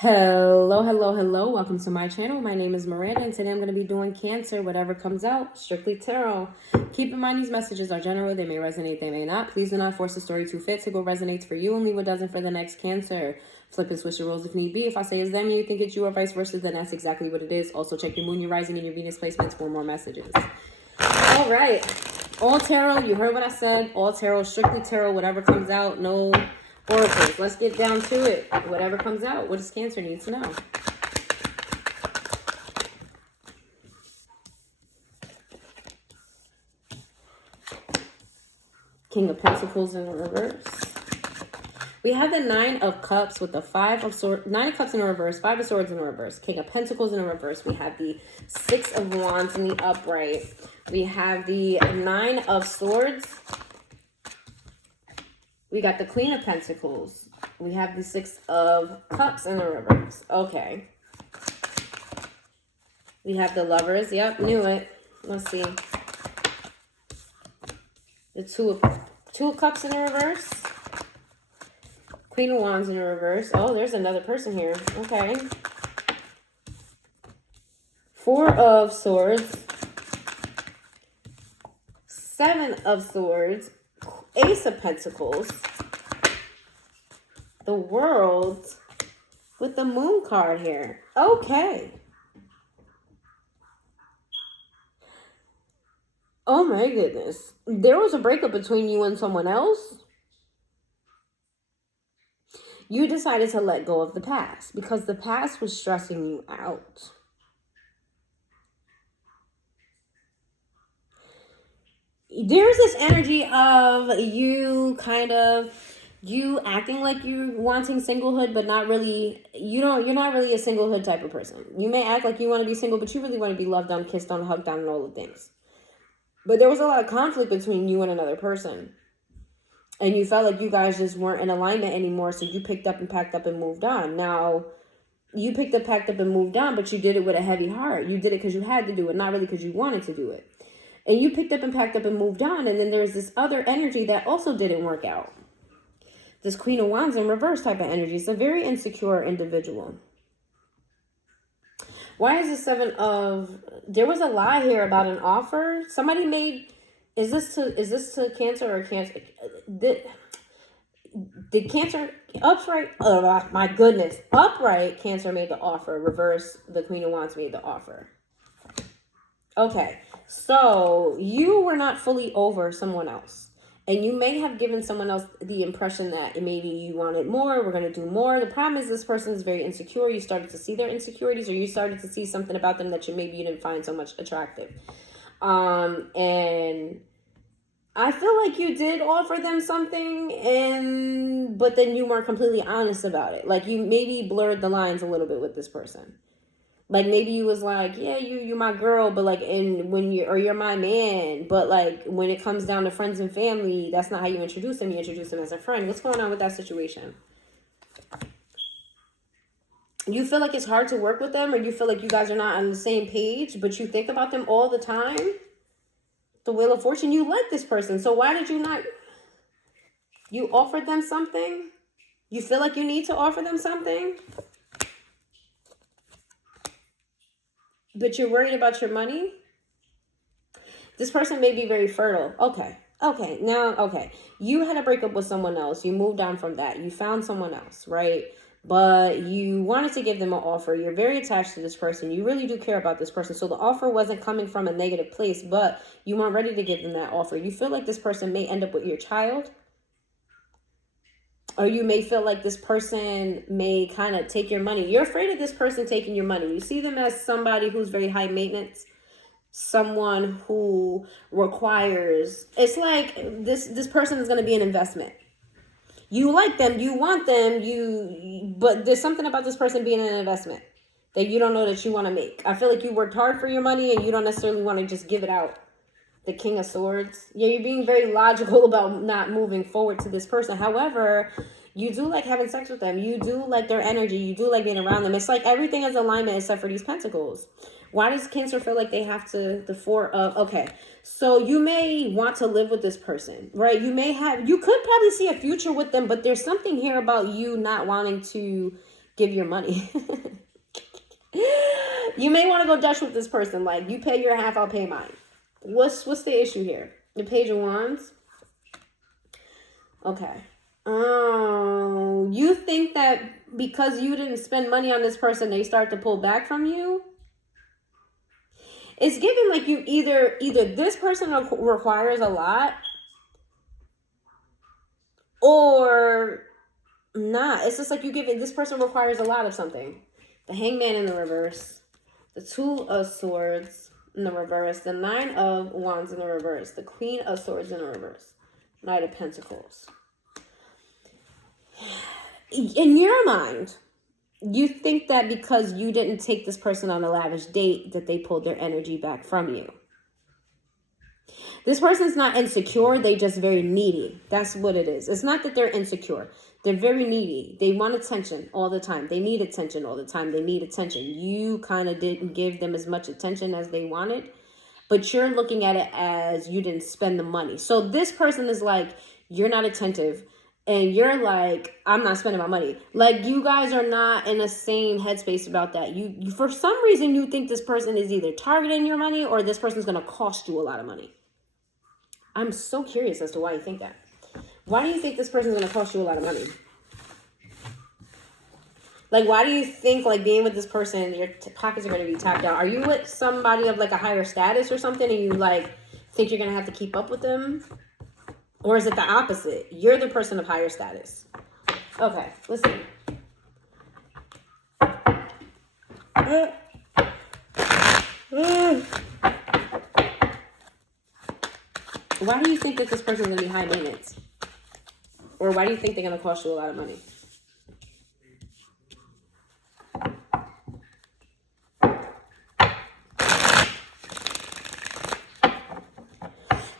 Hello, hello, hello. Welcome to my channel. My name is Miranda, and today I'm going to be doing Cancer, whatever comes out, strictly tarot. Keep in mind these messages are general. They may resonate, they may not. Please do not force the story to fit. Go resonates for you and leave what doesn't for the next Cancer. Flip and switch the roles if need be. If I say it's them and you think it's you or vice versa, then that's exactly what it is. Also, check your moon, your rising, and your Venus placements for more messages. All right. All tarot. You heard what I said. All tarot, strictly tarot, whatever comes out. No oracles. Let's get down to it. Whatever comes out. What does Cancer need to know? King of Pentacles in reverse. We have the Nine of Cups with the Five of Swords. Nine of Cups in reverse. Five of Swords in reverse. King of Pentacles in reverse. We have the Six of Wands in the upright. We have the Nine of Swords. We got the Queen of Pentacles. We have the Six of Cups in the reverse. Okay. We have the Lovers. Yep, knew it. Let's see. The Two of Cups in the reverse. Queen of Wands in the reverse. Oh, there's another person here. Okay. Four of Swords. Seven of Swords. Ace of Pentacles. The World with the Moon card here. Okay. Oh my goodness. There was a breakup between you and someone else. You decided to let go of the past because the past was stressing you out. There's this energy of you acting like you're wanting singlehood, but not really. You're not really a singlehood type of person. You may act like you want to be single, but you really want to be loved on, kissed on, hugged on, and all the things. But there was a lot of conflict between you and another person. And you felt like you guys just weren't in alignment anymore, so you picked up and packed up and moved on. Now, you picked up, packed up, and moved on, but you did it with a heavy heart. You did it because you had to do it, not really because you wanted to do it. And you picked up and packed up and moved on, and then there's this other energy that also didn't work out. This Queen of Wands in reverse type of energy. It's a very insecure individual. Why is the Seven of... There was a lie here about an offer. Somebody made... Is this to Cancer or Cancer? Did Cancer upright? Oh my goodness! Upright, Cancer made the offer. Reverse, the Queen of Wands made the offer. Okay, so you were not fully over someone else, and you may have given someone else the impression that maybe you wanted more. We're gonna do more. The problem is this person is very insecure. You started to see their insecurities, or you started to see something about them that maybe you didn't find so much attractive. And I feel like you did offer them something, but then you weren't completely honest about it. Like you maybe blurred the lines a little bit with this person. Like maybe you was like, yeah, you're my girl, but like, you're my man, but like when it comes down to friends and family, that's not how you introduce them. You introduce them as a friend. What's going on with that situation? You feel like it's hard to work with them, or you feel like you guys are not on the same page, but you think about them all the time? The Wheel of Fortune, you like this person, so why did you not... You offered them something? You feel like you need to offer them something? But you're worried about your money? This person may be very fertile. Okay. You had a breakup with someone else. You moved on from that. You found someone else, right? But you wanted to give them an offer. You're very attached to this person. You really do care about this person. So the offer wasn't coming from a negative place, but you weren't ready to give them that offer. You feel like this person may end up with your child. Or you may feel like this person may kind of take your money. You're afraid of this person taking your money. You see them as somebody who's very high maintenance. Someone who requires... It's like this person is going to be an investment. You like them, you want them, but there's something about this person being an investment that you don't know that you want to make. I feel like you worked hard for your money and you don't necessarily want to just give it out. The King of Swords. Yeah, you're being very logical about not moving forward to this person. However, you do like having sex with them. You do like their energy. You do like being around them. It's like everything is alignment except for these pentacles. Why does Cancer feel like they have to... The Four of... Okay. So you may want to live with this person, right? You could probably see a future with them, but there's something here about you not wanting to give your money. You may want to go Dutch with this person. Like, you pay your half, I'll pay mine. What's the issue here? The Page of Wands. Okay. Oh, you think that because you didn't spend money on this person, they start to pull back from you? It's given like you either this person requires a lot, or not. It's just like you give it, this person requires a lot of something. The Hangman in the reverse, the Two of Swords in the reverse, the Nine of Wands in the reverse, the Queen of Swords in the reverse, Knight of Pentacles. In your mind, you think that because you didn't take this person on a lavish date that they pulled their energy back from you. This person's not insecure. They just very needy. That's what it is. It's not that they're insecure. They're very needy. They want attention all the time. They need attention all the time. They need attention. You kind of didn't give them as much attention as they wanted, but you're looking at it as you didn't spend the money. So this person is like, you're not attentive. And you're like, I'm not spending my money. Like, you guys are not in the same headspace about that. You for some reason, you think this person is either targeting your money or this person's going to cost you a lot of money. I'm so curious as to why you think that. Why do you think this person's going to cost you a lot of money? Like, why do you think, like, being with this person, your pockets are going to be tapped out? Are you with somebody of, like, a higher status or something, and you, like, think you're going to have to keep up with them? Or is it the opposite? You're the person of higher status. Okay, listen. Why do you think that this person's going to be high maintenance? Or why do you think they're going to cost you a lot of money?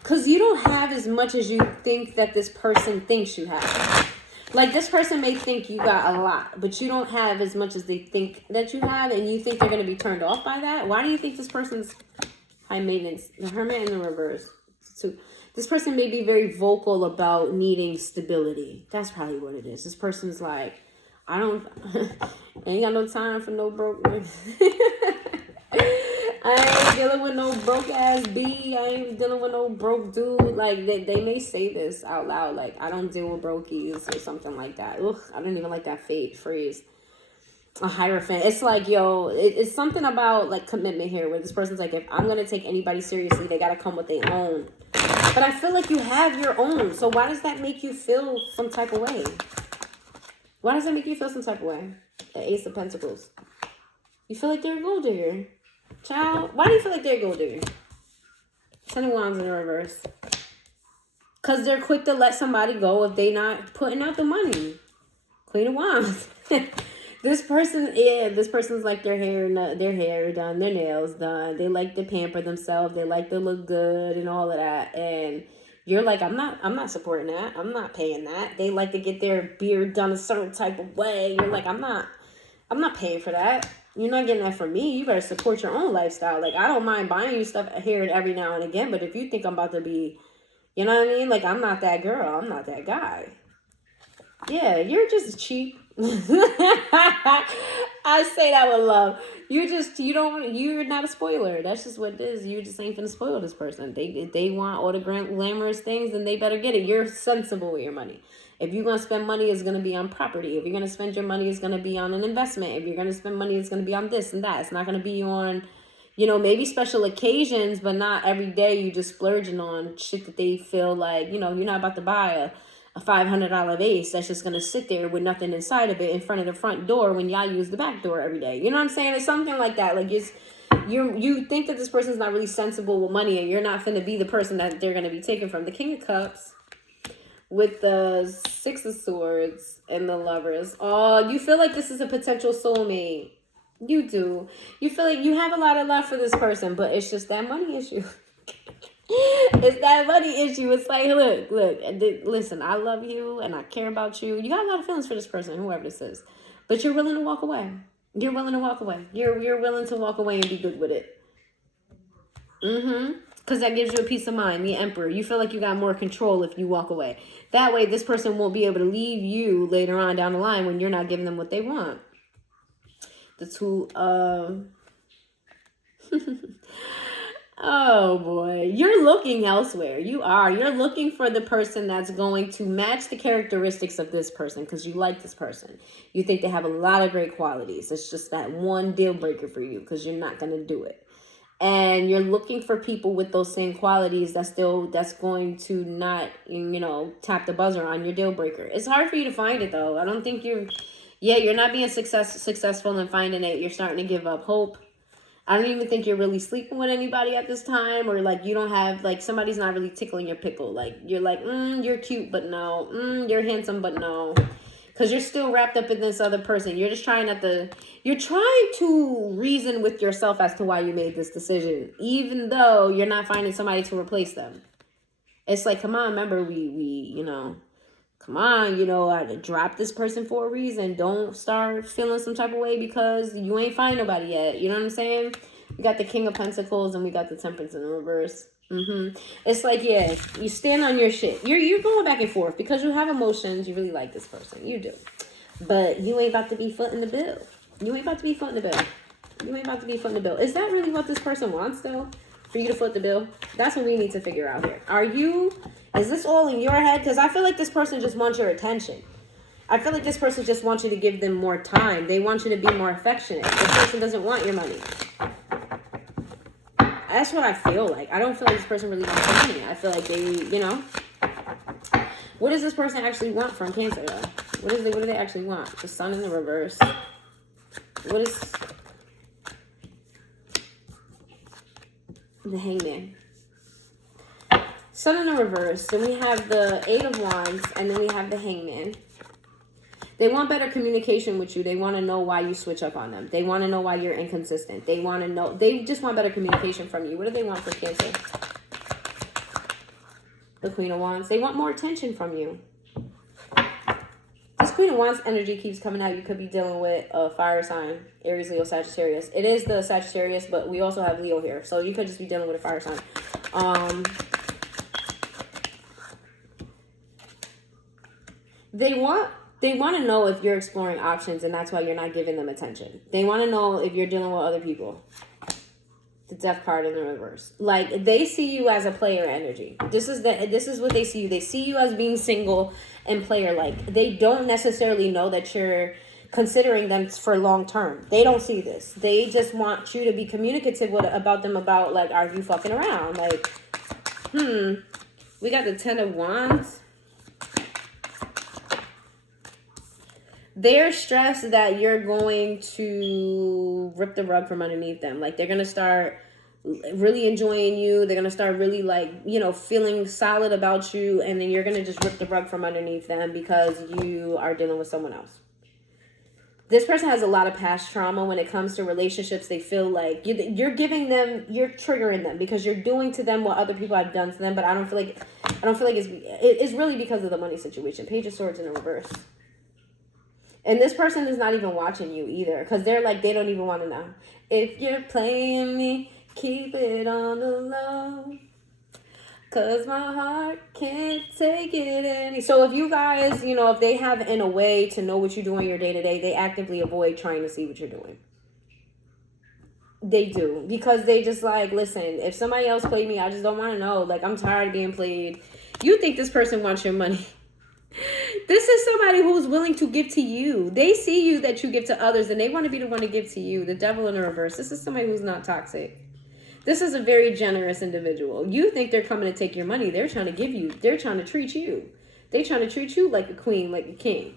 Because you don't have as much as you think that this person thinks you have. Like, this person may think you got a lot, but you don't have as much as they think that you have, and you think they're going to be turned off by that. Why do you think this person's high maintenance? The Hermit in the reverse. So this person may be very vocal about needing stability. That's probably what it is. This person's like, I ain't got no time for no broke. I ain't dealing with no broke ass B. I ain't dealing with no broke dude. Like, they may say this out loud. Like, I don't deal with brokies or something like that. Ugh, I don't even like that phrase. A hierophant. It's like, yo, it's something about, like, commitment here where this person's like, if I'm going to take anybody seriously, they got to come with their own. But I feel like you have your own. So why does that make you feel some type of way? Why does that make you feel some type of way? The Ace of Pentacles. You feel like they're a gold digger. Child, why do you feel like they're a gold digger? Ten of Wands in the reverse. Because they're quick to let somebody go if they not putting out the money. Queen of Wands. This person's like their hair done, their nails done. They like to pamper themselves. They like to look good and all of that. And you're like, I'm not supporting that. I'm not paying that. They like to get their beard done a certain type of way. You're like, I'm not paying for that. You're not getting that from me. You better support your own lifestyle. Like, I don't mind buying you stuff here and every now and again, but if you think I'm about to be, you know what I mean? Like, I'm not that girl. I'm not that guy. Yeah, you're just cheap. I say that with love. You're not a spoiler. That's just what it is. You just ain't finna spoil this person. If they want all the glamorous things, then they better get it. You're sensible with your money. If you're going to spend money, it's going to be on property. If you're going to spend your money, it's going to be on an investment. If you're going to spend money, it's going to be on this and that. It's not going to be on, maybe special occasions, but not every day you just splurging on shit that they feel like, you're not about to buy a $500 vase that's just going to sit there with nothing inside of it in front of the front door when y'all use the back door every day. You know what I'm saying? It's something like that. Like, you think that this person's not really sensible with money, and you're not finna be the person that they're going to be taken from. The King of Cups with the Six of Swords and the Lovers. Oh, you feel like this is a potential soulmate. You do. You feel like you have a lot of love for this person, but it's just that money issue. It's that money issue. It's like, look, listen, I love you and I care about you. You got a lot of feelings for this person, whoever this is, but you're willing to walk away. You're willing to walk away. You're willing to walk away and be good with it. Because that gives you a peace of mind. The Emperor. You feel like you got more control if you walk away. That way, this person won't be able to leave you later on down the line when you're not giving them what they want. The two of... Oh boy, you're looking elsewhere. You are. You're looking for the person that's going to match the characteristics of this person because you like this person. You think they have a lot of great qualities. It's just that one deal breaker for you because you're not going to do it. And you're looking for people with those same qualities that's going to not, tap the buzzer on your deal breaker. It's hard for you to find it though. I don't think you're not being successful in finding it. You're starting to give up hope. I don't even think you're really sleeping with anybody at this time, or like you don't have, like, somebody's not really tickling your pickle. Like you're like, you're cute, but no, you're handsome, but no, because you're still wrapped up in this other person. You're just trying you're trying to reason with yourself as to why you made this decision, even though you're not finding somebody to replace them. It's like, come on, remember come on, I dropped this person for a reason. Don't start feeling some type of way because you ain't find nobody yet. You know what I'm saying? We got the King of Pentacles and we got the Temperance in the reverse. It's like, yeah, you stand on your shit. You're going back and forth because you have emotions. You really like this person. You do. But you ain't about to be footing the bill. You ain't about to be footing the bill. You ain't about to be footing the bill. Is that really what this person wants, though? For you to foot the bill? That's what we need to figure out here. Is this all in your head? Because I feel like this person just wants your attention. I feel like this person just wants you to give them more time. They want you to be more affectionate. This person doesn't want your money. That's what I feel like. I don't feel like this person really wants your money. I feel like they, What does this person actually want from Cancer, though? What do they actually want? The Sun in the reverse. What is... The Hangman. Sun in the reverse. Then we have the Eight of Wands, and then we have the Hangman. They want better communication with you. They want to know why you switch up on them. They want to know why you're inconsistent. They want to know. They just want better communication from you. What do they want for Cancer? The Queen of Wands. They want more attention from you. This Queen of Wands energy keeps coming out. You could be dealing with a fire sign. Aries, Leo, Sagittarius. It is the Sagittarius, but we also have Leo here. So you could just be dealing with a fire sign. They want to know if you're exploring options, and that's why you're not giving them attention. They want to know if you're dealing with other people. The Death card in the reverse. Like, they see you as a player energy. This is what they see you. They see you as being single and player-like. They don't necessarily know that you're considering them for long term. They don't see this. They just want you to be communicative about them, about, like, are you fucking around? Like, we got the Ten of Wands. They're stressed that you're going to rip the rug from underneath them. Like, they're going to start really enjoying you. They're going to start really, like, feeling solid about you. And then you're going to just rip the rug from underneath them because you are dealing with someone else. This person has a lot of past trauma when it comes to relationships. They feel like you're triggering them because you're doing to them what other people have done to them. But I don't feel like it's really because of the money situation. Page of Swords in the reverse. And this person is not even watching you either, because they're like, they don't even want to know. If you're playing me, keep it on the low, because my heart can't take it any. So if you guys, if they have in a way to know what you do in your day-to-day, they actively avoid trying to see what you're doing. They do, because they just like, listen, if somebody else played me, I just don't want to know. Like, I'm tired of being played. You think this person wants your money. This is somebody who's willing to give to you. They see you that you give to others, and they want to be the one to give to you. The Devil in the reverse. This is somebody who's not toxic. This is a very generous individual. You think they're coming to take your money. They're trying to give you. They're trying to treat you. They're trying to treat you like a queen, like a king.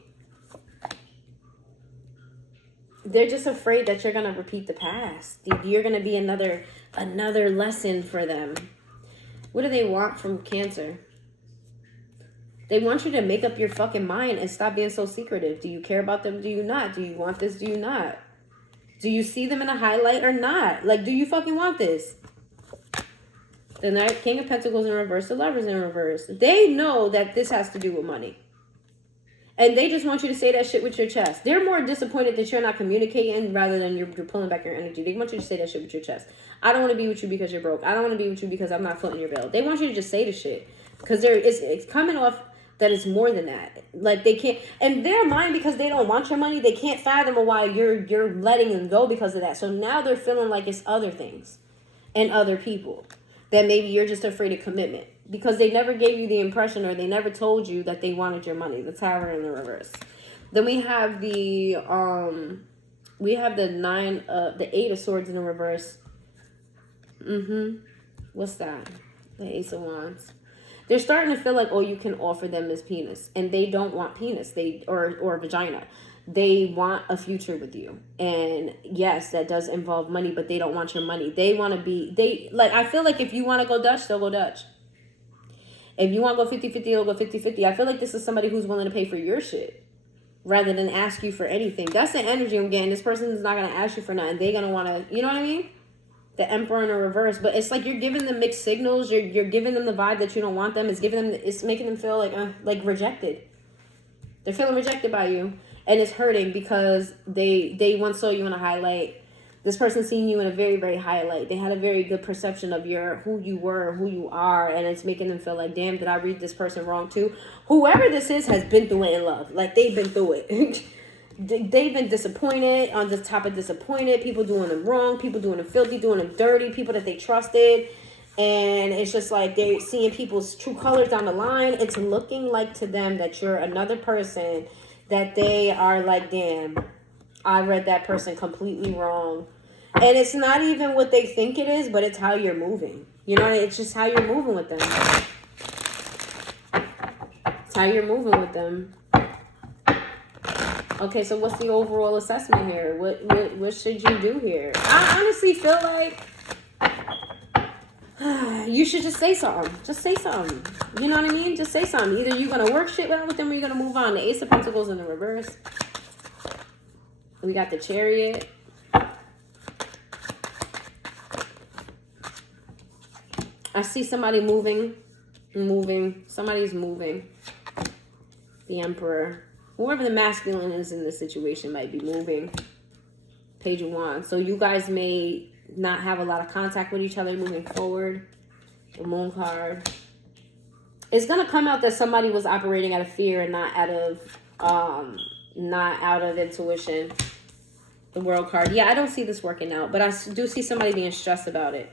They're just afraid that you're going to repeat the past. You're going to be another lesson for them. What do they want from Cancer? They want you to make up your fucking mind and stop being so secretive. Do you care about them? Do you not? Do you want this? Do you not? Do you see them in a highlight or not? Like, do you fucking want this? The Knight, King of Pentacles in reverse, the Lovers in reverse. They know that this has to do with money. And they just want you to say that shit with your chest. They're more disappointed that you're not communicating rather than you're pulling back your energy. They want you to say that shit with your chest. I don't want to be with you because you're broke. I don't want to be with you because I'm not footing your bill. They want you to just say the shit. Because it's coming off that it's more than that. Like, they can't, and their mind, because they don't want your money, they can't fathom why you're letting them go because of that. So now they're feeling like it's other things and other people, that maybe you're just afraid of commitment because they never gave you the impression, or they never told you that they wanted your money. The Tower in the reverse. Then we have the the Eight of Swords in the reverse. What's that? The Ace of Wands. They're starting to feel like, oh, you can offer them this penis, and they don't want penis, or vagina. They want a future with you. And yes, that does involve money, but they don't want your money. They want to be, I feel like if you want to go Dutch, they'll go Dutch. If you want to go 50-50, they'll go 50-50. I feel like this is somebody who's willing to pay for your shit rather than ask you for anything. That's the energy I'm getting. This person is not going to ask you for nothing. They're going to want to, you know what I mean? The Emperor in a reverse. But it's like you're giving them mixed signals. You're giving them the vibe that you don't want them. It's making them feel like rejected. They're feeling rejected by you. And it's hurting because they once saw you in a highlight. This person seen you in a very, very high light. They had a very good perception of who you were, who you are, and it's making them feel like, damn, did I read this person wrong too? Whoever this is has been through it in love. Like, they've been through it. They've been disappointed, on the top of disappointed, people doing them wrong, people doing them filthy, doing them dirty, people that they trusted. And it's just like they're seeing people's true colors down the line. It's looking like to them that you're another person, that they are like, damn, I read that person completely wrong. And it's not even what they think it is, but it's how you're moving. You know, it's just how you're moving with them. It's how you're moving with them. Okay, so what's the overall assessment here? What should you do here? I honestly feel like you should just say something. Just say something. You know what I mean? Just say something. Either you're going to work shit out with them or you're going to move on. The Ace of Pentacles in the reverse. We got the Chariot. I see somebody moving. Somebody's moving. The Emperor. Whoever the masculine is in this situation might be moving. Page of Wands. So you guys may not have a lot of contact with each other moving forward. The Moon card. It's going to come out that somebody was operating out of fear and not out of intuition. The World card. Yeah, I don't see this working out, but I do see somebody being stressed about it.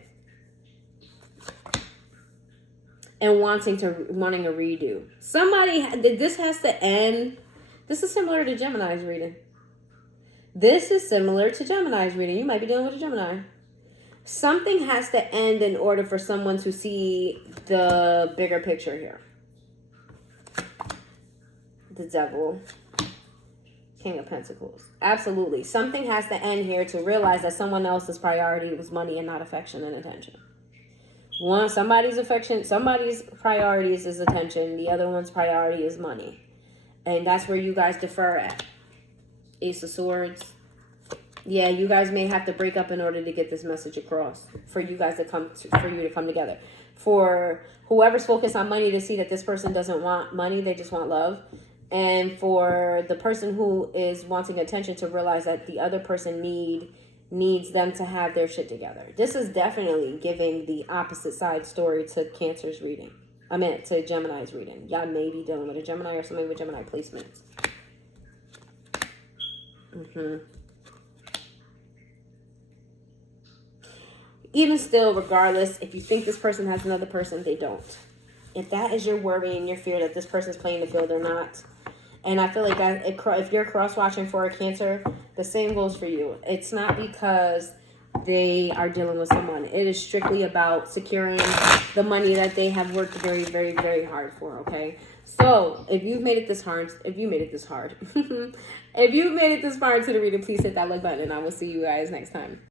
And wanting a redo. This has to end. This is similar to Gemini's reading. You might be dealing with a Gemini. Something has to end in order for someone to see the bigger picture here. The Devil. King of Pentacles. Absolutely. Something has to end here to realize that someone else's priority was money and not affection and attention. Somebody's priorities is attention. The other one's priority is money. And that's where you guys defer at. Ace of Swords. Yeah, you guys may have to break up in order to get this message across. For you guys to come together. For whoever's focused on money to see that this person doesn't want money, they just want love. And for the person who is wanting attention to realize that the other person needs them to have their shit together. This is definitely giving the opposite side story to Cancer's reading. To Gemini's reading. Y'all may be dealing with a Gemini or somebody with Gemini placements. Even still, regardless, if you think this person has another person, they don't. If that is your worry and your fear that this person's playing the field or not, and I feel like that if you're cross-watching for a Cancer, the same goes for you. It's not because they are dealing with someone. It is strictly about securing the money that they have worked very, very, very hard for, okay? So, if you've made it this far into the reading, please hit that like button, and I will see you guys next time.